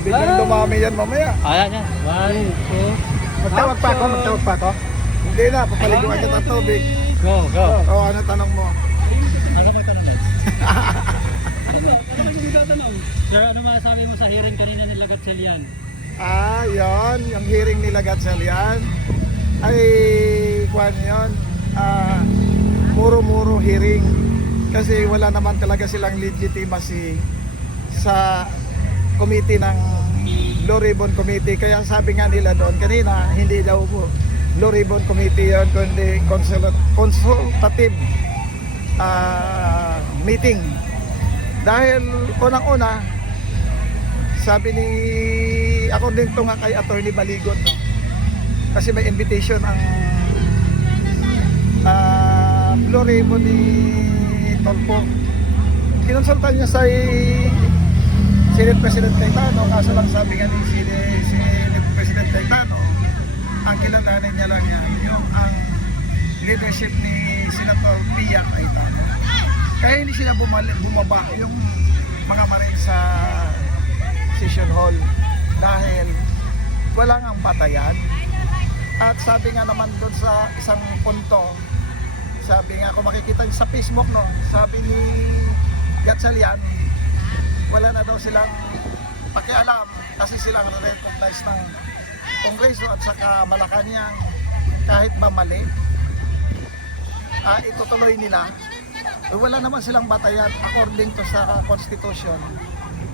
Biglang dumami yan mamaya. Ayan yan. 1, 2. Magtawag pa ako, magtawag pa ako. Hindi na, papaliguan kita ng tubig. Go, go. O, ano tanong mo? Ano may tanong ano yung tatanong? Sir, ano masasabi mo sa hearing kanina nila Gatchalian? Yon, yung hearing nila Gatchalian ay kwan yun, muro-muro hearing kasi wala naman talaga silang legitimacy sa committee ng Blue Ribbon Committee. Kaya sabi nga nila doon kanina, hindi daw po Blue Ribbon Committee yun, kundi consultative meeting. Dahil unang-una, sabi ni ako din to nga kay Attorney Baligot, no? Kasi may invitation ang Blue Ribbon ni Tolpo. Kinonsultan niya sa Senate President Cayetano, kaso lang sabi nga ni Senate President Cayetano, ang kilalanin niya lang yung ang leadership ni Senator Pia Cayetano. Kaya hindi sila bumaba yung mga marin sa session hall dahil walang ang batayan. At sabi nga naman doon sa isang punto, sabi nga kung makikita sa Facebook, no, sabi ni Gatchalian, wala na daw silang pakialam kasi silang recognize ng Kongreso at saka Malacanang kahit mamali, itutuloy nila. Wala naman silang batayan according to sa Constitution.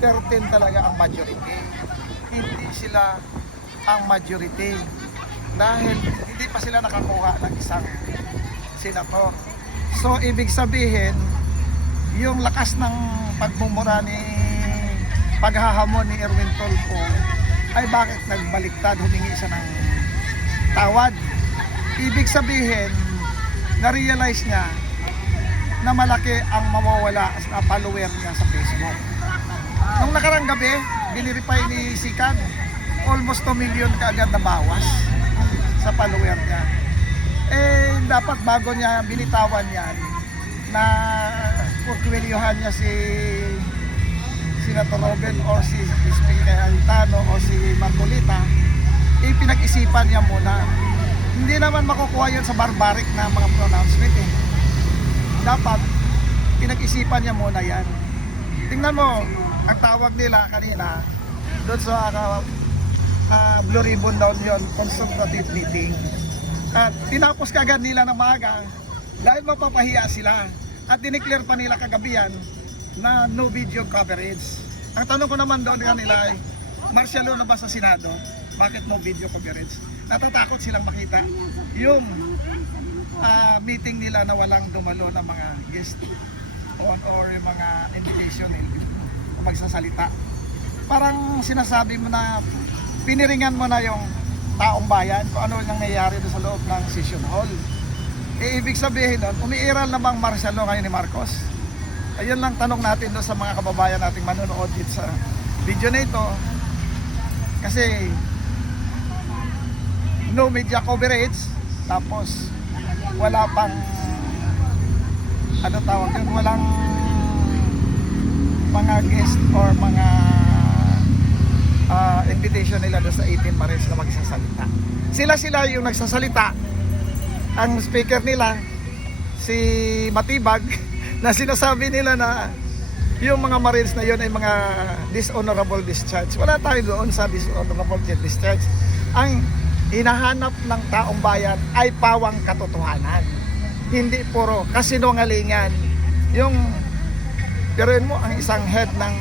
13 talaga ang majority. Hindi sila ang majority dahil hindi pa sila nakakuha ng isang senator. So ibig sabihin, yung lakas ng pagmumura ni paghahamon ni Erwin Tolpo ay bakit nagbaliktad, humingi siya ng tawad. Ibig sabihin, na-realize niya na malaki ang mawawala sa follower niya sa Facebook. Nung nakarang gabi, biniripay ni Sikan, almost 2 million kaagad na bawas sa follower niya. Dapat bago niya binitawan yan na purkwelyuhan niya si Senator Robin o si Speaker Cayetano o si Marcolita, pinag-isipan niya muna. Hindi naman makukuha yun sa barbaric na mga pronouncement Dapat pinag-isipan niya muna yan. Tingnan mo, ang tawag nila kanina doon sa Blue Ribbon down yon, consultative meeting. At tinapos kagad nila ng maaga dahil mapapahiya sila. At dineclare pa nila kagabihan na no video coverage. Ang tanong ko naman doon kanila ay, martial law na ba sa Senado? Bakit no video coverage? Natatakot silang makita yung meeting nila na walang dumalo na mga guest or yung mga invitation magsasalita. Parang sinasabi mo na piniringan mo na yung taong bayan kung ano yung nangyayari doon sa loob ng session hall. Ibig sabihin doon, umiiral na bang martial law ngayon ni Marcos? Ayun lang tanong natin doon sa mga kababayan nating manonood dito sa video na ito. Kasi no media coverage, tapos wala pang ano tawag yun, walang mga guest or mga invitation nila doon sa 18 Marines na magsasalita. Sila yung nagsasalita. Ang speaker nila si Matibag na sinasabi nila na yung mga Marines na yun ay mga dishonorable discharge. Wala tayo doon sa dishonorable discharge. Ang hinahanap ng taong bayan ay pawang katotohanan, hindi puro kasinungalingan. Yung piruin mo ang isang head ng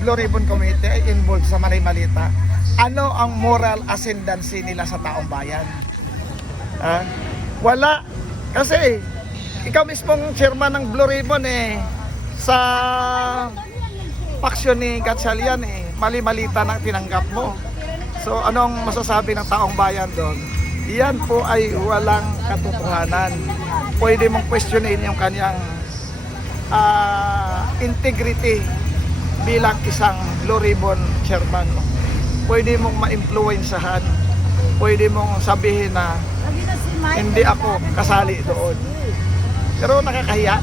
Blue Ribbon Committee ay involved sa mali-malita. Ano ang moral ascendancy nila sa taong bayan? Wala. Kasi ikaw mismong chairman ng Blue Ribbon sa paksyon ni Gatchalian mali-malita na tinanggap mo. So anong masasabi ng taong bayan doon? Iyan po ay walang katotohanan. Pwede mong questionin yung kanyang integrity bilang isang Blue Ribbon chairman. Pwede mong ma-influensyahan. Pwede mong sabihin na hindi ako kasali doon. Pero nakakahiya.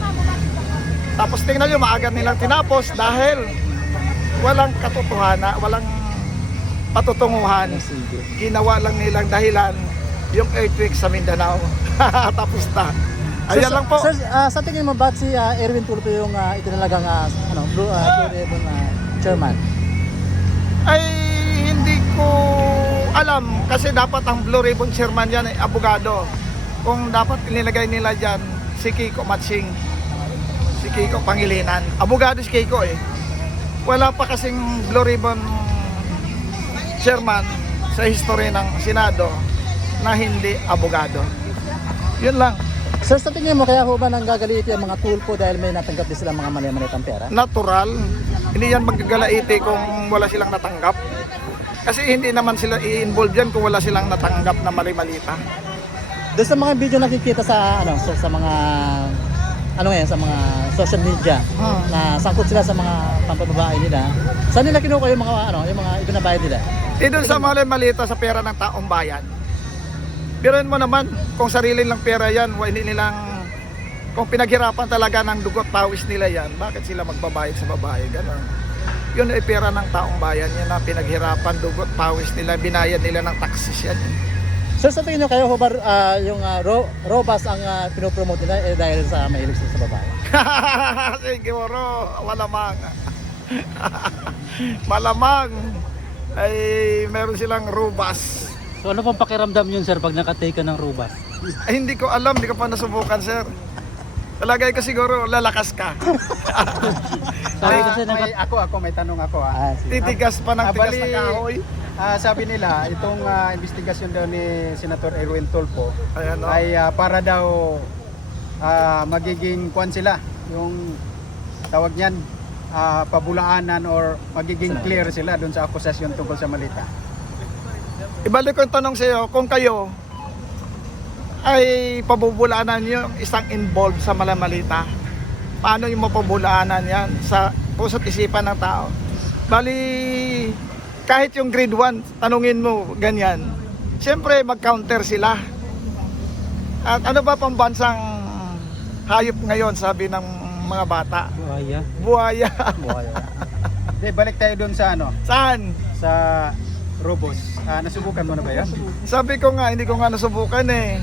Tapos tingnan nyo, maaga nilang tinapos dahil walang katotohanan, walang patutunguhan. Sige. Ginawa lang nilang dahilan yung earthquake sa Mindanao. Tapos na. Ayan lang po. Sir, sa tingin mo ba't si Erwin Tulfo yung itinalagang Blue Ribbon chairman? Ay hindi ko alam kasi dapat ang Blue Ribbon Chairman yan ay abogado. Kung dapat nilagay nila dyan si Kiko Matsing, si Kiko Pangilinan, abogado si Kiko eh. Wala pa kasing Blue Ribbon Chairman sa history ng Senado na hindi abogado. Yun lang. Sir, sa tingin mo kaya ho ba nang gagaliti ang mga Tulfo dahil may natanggap din sila mga mali-malitang pera? Natural. Hindi yan magagalaiti kung wala silang natanggap. Kasi hindi naman sila i-involve yan kung wala silang natanggap na mali-malita. Doon sa mga video nakikita sa sa mga sa mga social media na sangkot sila sa mga pampababae nila. Saan nila kinuha yung mga yung mga ibinabayad nila? Doon sa mali-malita sa pera ng taong bayan. Pero mo naman, kung sarili lang pera yan, hindi nilang, kung pinaghirapan talaga ng dugot pawis nila yan, bakit sila magbabayad sa babae? Ganon. Yun ay pera ng taong bayan yan na pinaghirapan, dugot pawis nila, binayad nila ng taxes yan. Sir, sa tingin nyo kayo ho ba yung robust ang pinopromote nila dahil sa mahilig sila sa babae? Siguro, malamang. Malamang ay meron silang robust. So ano pong pakiramdam yun sir pag nakatake ka ng rubas? Ay, hindi ko alam, hindi ko pa nasubukan, sir. Talagay ko siguro lalakas ka. Sabi kasi Ako may tanong ako. Sige. Titigas pa ng tigas ng kahoy. Sabi nila, itong investigasyon daw ni Senator Erwin Tulfo Ayan, ay para daw magiging kwan sila, yung tawag niyan, pabulaanan or magiging clear sila doon sa akusasyon tungkol sa malita. Ibalik ko yung tanong sa iyo, kung kayo ay pabubulaanan niyo yung isang involved sa malamalita, paano yung mapabulaanan yan sa puso't isipan ng tao? Bali, kahit yung grade 1, tanungin mo ganyan, siyempre mag-counter sila. At ano ba pambansang hayop ngayon, sabi ng mga bata? buhaya. Buhaya. De, balik tayo doon sa Saan? sa Robos. Nasubukan mo na ba 'yan? Sabi ko nga, hindi ko nga nasubukan eh.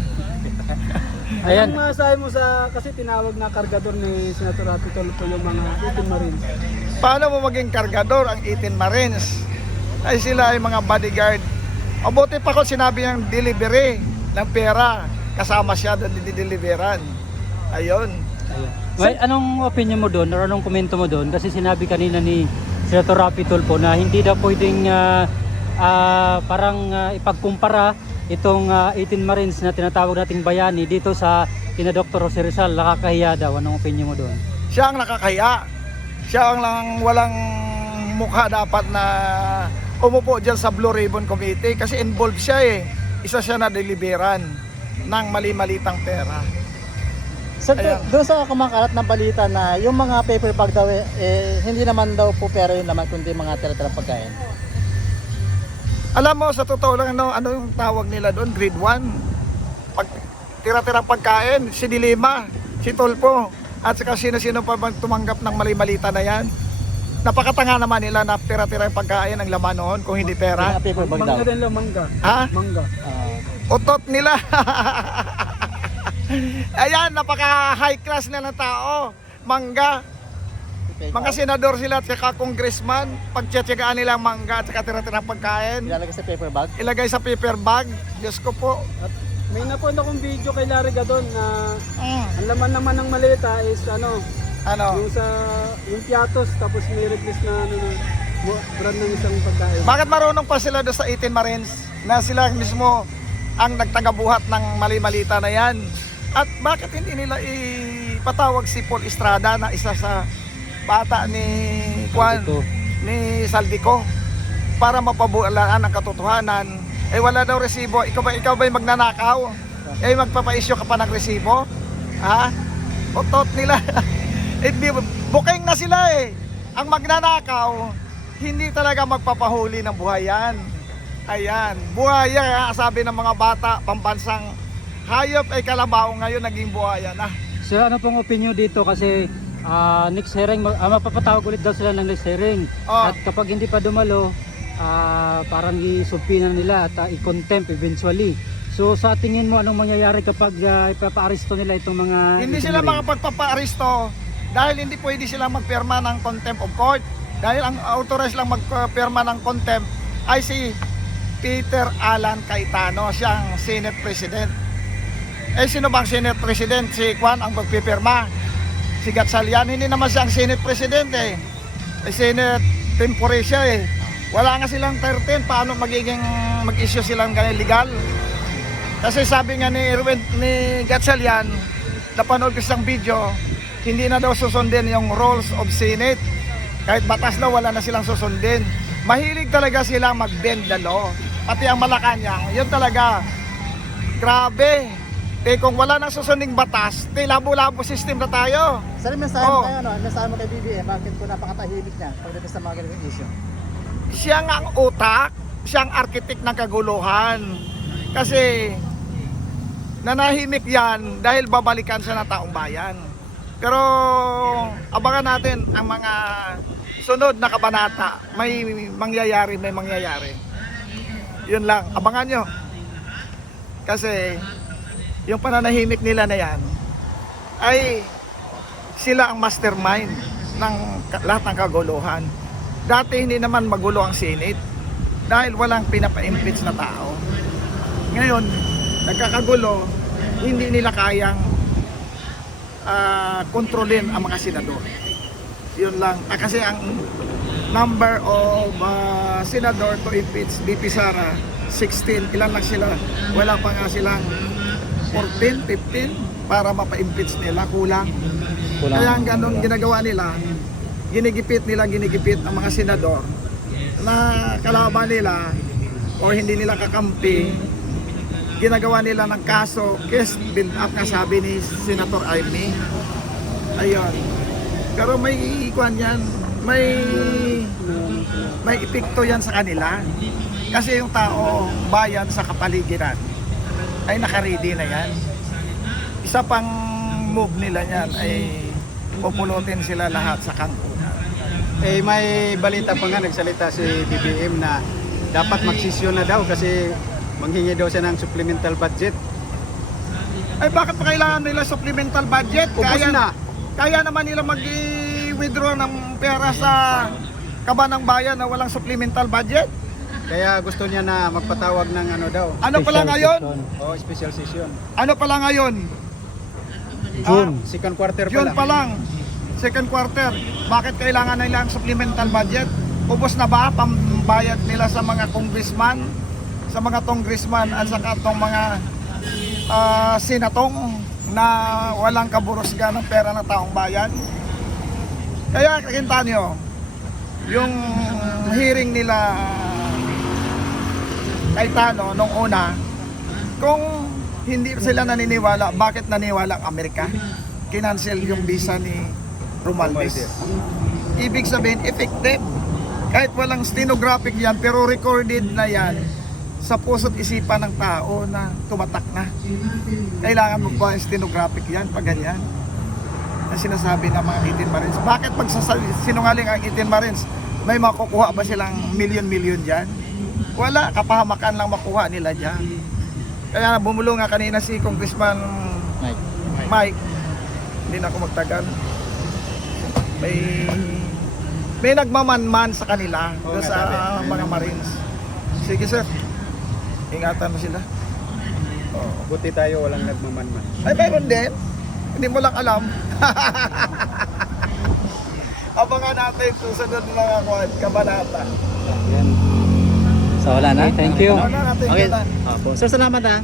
Ayan. Ang masahe mo sa, kasi tinawag na kargador ni Senator Rapi Tulfo yung mga 18 Marines. Paano mo maging kargador ang 18 Marines? Ay sila ay mga bodyguard. O buti pa kung sinabi niyang delivery ng pera, kasama siya doon dideliveran. Ayun. May anong opinion mo doon or anong komento mo doon? Kasi sinabi kanina ni Senator Rapi Tulfo na hindi daw pwedeng ipagkumpara itong 18 Marines na tinatawag nating bayani dito sa kina Dr. Jose Rizal. Nakakahiya daw. Anong opinion mo doon? Siya ang nakakaya. Siya ang lang walang mukha dapat na umupo dyan sa Blue Ribbon Committee kasi involved siya eh. Isa siya na deliveran ng mali-malitang pera. Sir, Ayan. doon sa kumakalat na balita na yung mga paper bag daw hindi naman daw po pera yung laman kundi mga tira-tira pagkain. Alam mo, sa totoo lang, ano yung tawag nila doon? Grade 1. Pag tira-tira pagkain, si Dilima, si Tulfo, at saka sino-sino pa bang tumanggap ng mali-malita na yan. Napakatanga naman nila na tira-tira yung pagkain ang laman noon kung hindi pera. Mga paper bag daw. Mangga din lang, mangga. Ha? Mangga. Utot nila. Ayan, napaka-high class na ng tao. Mangga. Mga senador sila at saka congressman, pagtsatsagaan nila ang mangga at saka tira-tira pagkain, Ilalagay sa paper bag. ilagay sa paper bag. Diyos ko po. May napon akong video kay Larry Gadon na Mm. ang laman naman ng maleta is Ano? yung piatos tapos may replace na brand ng isang pagkain. Bakit marunong pa sila doon sa 18 Marines na sila mismo ang nagtagabuhat ng mali-malita na yan? At bakit hindi nila ipatawag si Paul Estrada na isa sa bata ni Juan, Saldico. ni Saldico para mapabulaan ang katotohanan? Eh wala daw resibo. Ikaw ba yung magnanakaw? Eh magpapa-issue ka pa ng resibo? Ha? Utot nila. Booking na sila eh. Ang magnanakaw, hindi talaga magpapahuli ng buhayan. Ayan, buhaya, sabi ng mga bata, pambansang hayop ay kalabaw, ngayon naging buhaya na. So ano pong opinion dito kasi next hearing, mapapatawag ulit daw sila ng next hearing. Oh. At kapag hindi pa dumalo, parang isubpina nila at i-contempt eventually. So sa tingin mo anong mangyayari kapag ipapaaresto nila itong mga Hindi 18 sila Marines? makapagpapaaresto dahil hindi pwede sila magpirma ng contempt of court. Dahil ang authorized lang magpirma ng contempt ay si Peter Alan Cayetano, siyang Senate President. Eh sino bang Senate President? Si Juan ang magpipirma. Si Gatchalian, hindi naman siyang Senate President eh. Senate temporary siya eh. Wala nga silang 13, paano magiging mag-issue silang ganyan legal? Kasi sabi nga ni Gatchalian, napanood ko isang video, hindi na daw susundin yung rules of Senate. Kahit batas na wala na silang susundin. Mahilig talaga silang mag-bend the law. Pati ang Malacanang, yun talaga. Grabe. Kung wala nang susunding batas, labo-labo system na tayo. Sir, mensahe mo Oh. kayo, ano? Mensahe mo kay BBM, bakit po napakatahimik niya pagdating sa mga ganitong issue? Siya nga ang utak, siya ang architect ng kaguluhan. Kasi nanahimik yan dahil babalikan siya ng taong bayan. Pero abangan natin ang mga sunod na kabanata. May mangyayari. Yun lang, abangan nyo. Kasi yung pananahimik nila na yan ay sila ang mastermind ng lahat ng kaguluhan. Dati hindi naman magulo ang Senate dahil walang pinapa-impeach na tao. Ngayon, nagkakagulo, hindi nila kayang kontrolin ang mga senador. Yun lang. Kasi ang number of senador to impeach VP Sara, 16. Ilan lang sila? Wala pa nga silang 14, 15 para mapa-impeach nila. Kulang. Kaya ang ganun ginagawa nila, ginigipit ang mga senador na kalaban nila o hindi nila kakampi. Ginagawa nila ng kaso, case build up nga sabi ni Senator Amy. Ayun. Pero may ikuan yan, may epekto yan sa kanila. Kasi yung tao, bayan sa kapaligiran, ay nakaready na yan. Isa pang move nila yan ay pupulutin sila lahat sa kankunan. Eh may balita pa nga nagsalita si BBM na dapat magsisyon na daw kasi manghingi daw siya ng supplemental budget. Ay bakit pa kailangan nila supplemental budget? Ubus na. Kaya naman nila mag-withdraw ng pera sa kaban ng bayan na walang supplemental budget. Kaya gusto niya na magpatawag ng ano daw. Ano pala ngayon? Oh, special session. Ano pala ngayon? June. Second quarter pa June lang. pa lang. Second quarter. Bakit kailangan nila ang supplemental budget? Ubos na ba pambayad nila sa mga congressman? Sa mga congressman at saka itong mga senatong na walang kaburusga ng pera ng taong bayan? Kaya kakita nyo, yung hearing nila kay Tano nung una, kung hindi sila naniniwala, bakit naniwala ang Amerika? Kinancel yung visa ni Romualdez. Ibig sabihin, effective. Kahit walang stenographic yan, pero recorded na yan sa puso't isipan ng tao na tumatak na. Kailangan mo ba yung stenographic yan pag ganyan? Na sinasabi ng mga 18 Marines. Bakit pag sinungaling ang 18 Marines, may makukuha ba silang milyon-milyon dyan? Wala, kapahamakan lang makuha nila dyan. Kaya bumulong nga kanina si Congressman Mike. Hindi na ako magtagal. May nagmamanman sa kanila doon sa mga Marines. Sige sir, ingatan mo sila. Buti tayo walang nagmamanman. Ay mayroon din. Hindi mo lang alam. Abangan natin susunod na kabanata. So wala na, thank you. Abangan natin Okay. yun na. Sir, salamat ha.